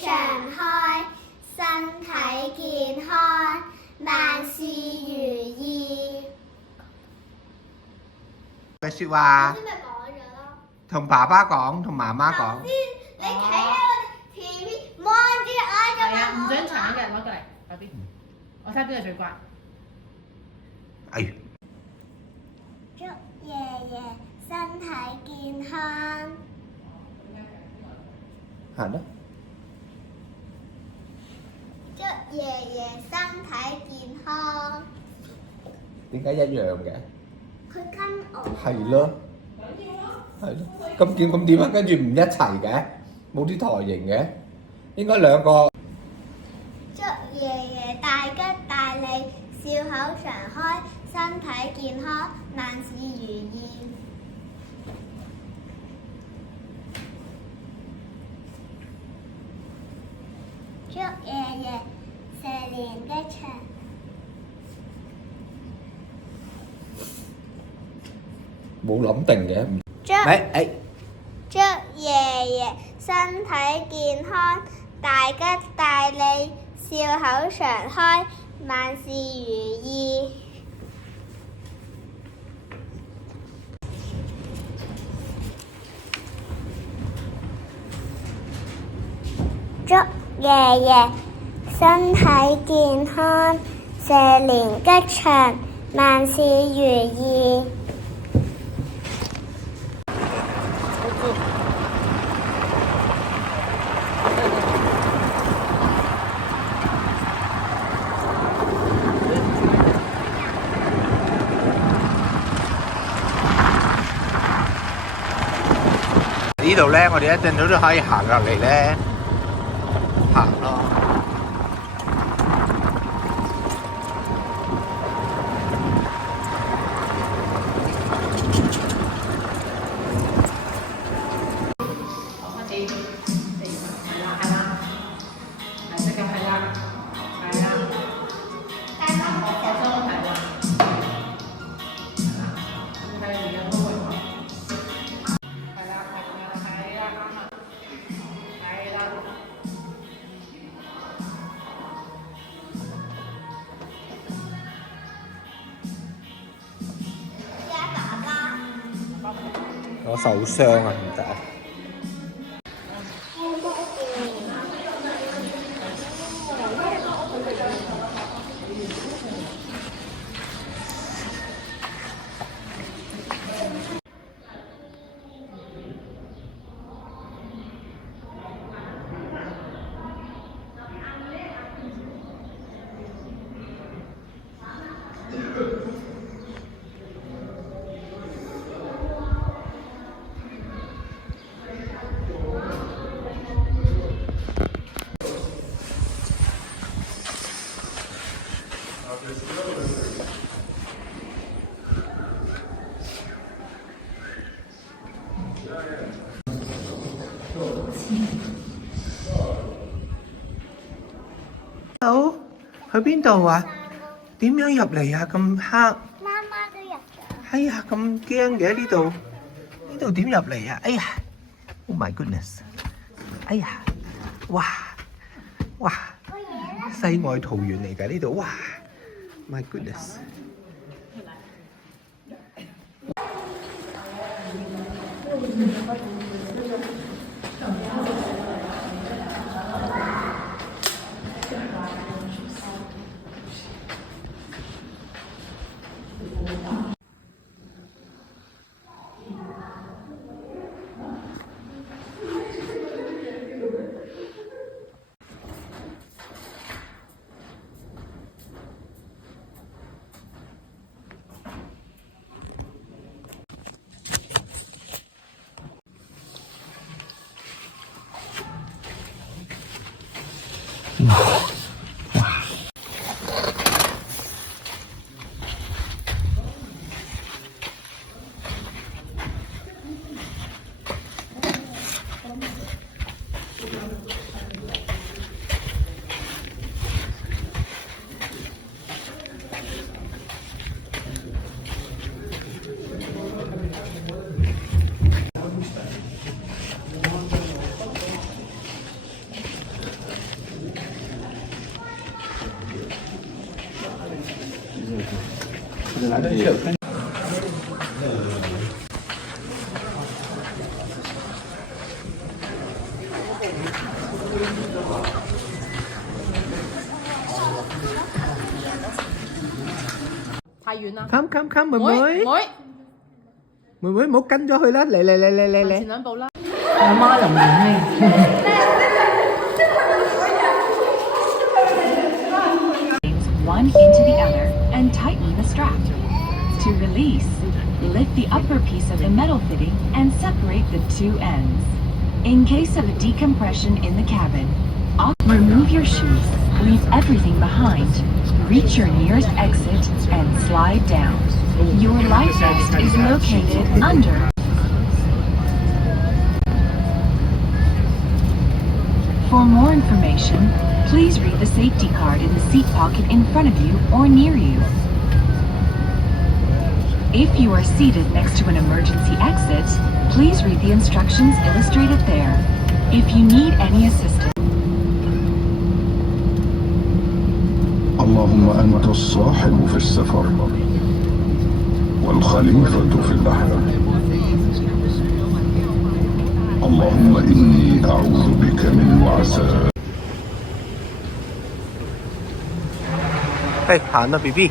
常開，身體健康，萬事如意。嘅説話頭先咪講咗咯。同爸爸講，同媽媽講。頭先你企喺我哋前面望住我就係啊，唔話想搶嘅攞過嚟，嗰邊。我睇下邊個最乖。哎，祝爺爺身體健康。行啦。祝爺爺身體健康。點解一樣嘅？佢跟我。係咯，係咯。咁點啊？跟住唔一齊嘅，冇啲台型嘅，應該兩個。祝爺爺大吉大利，笑口常開，身體健康，萬事如意。祝爺爺蛇年吉祥。冇諗定嘅。祝誒，祝爺爺身體健康，大吉大利，笑口常開，萬事如意。祝爺爺身體健康，蛇年吉祥，萬事如意。呢度咧，我哋一陣都可以行落嚟咧，行咯。我受傷啊，唔得啊！好，去邊度啊？點樣入嚟啊？咁黑。媽媽都入咗。哎呀，咁驚嘅呢度，呢度點入嚟啊？哎呀 ，Oh my goodness！哎呀，哇哇，世外桃源嚟㗎呢度，哇 ，My goodness！太遠啦。 Come，妹妹，妹妹唔好跟咗佢啦，嚟行前兩步啦。阿媽又唔明 one into the other and tighten the strap. To release, lift the upper piece of the metal fitting and separate the two ends. In case of a decompression in the cabin, remove your shoes, leave everything behind, reach your nearest exit and slide down. Your life vest is located under. For more information, please read the safety card in the seat pocket in front of you or near you. If you are seated next to an emergency exit, please read the instructions illustrated there. If you need any assistance. اللهم أنت الصاحب في السفر والخليفة في البحر اللهم إني أعوذ بك من وعثاء 行啦 BB。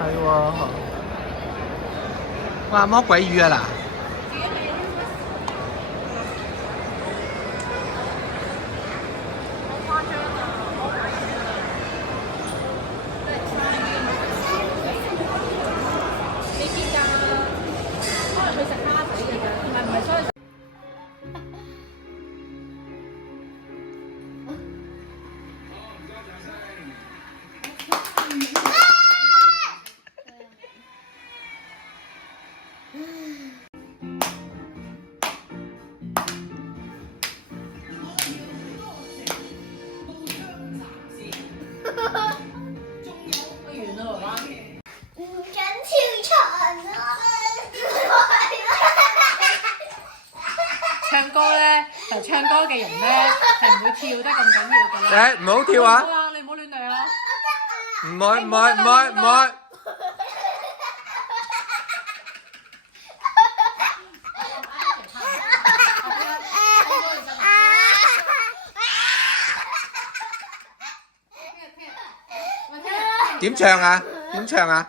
係喎，哇魔鬼魚啊嗱！唱歌咧，同唱歌嘅人咧係唔會跳得咁緊要嘅啦。唔好跳啊！你唔好亂嚟啊！唔會。點唱啊？點唱啊？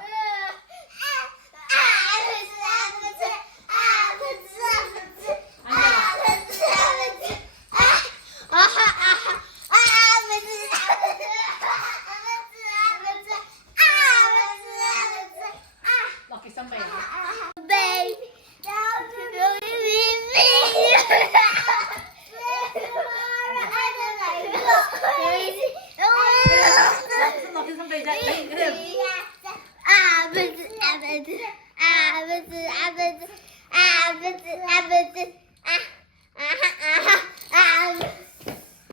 樂極生悲啊！樂極生悲啫。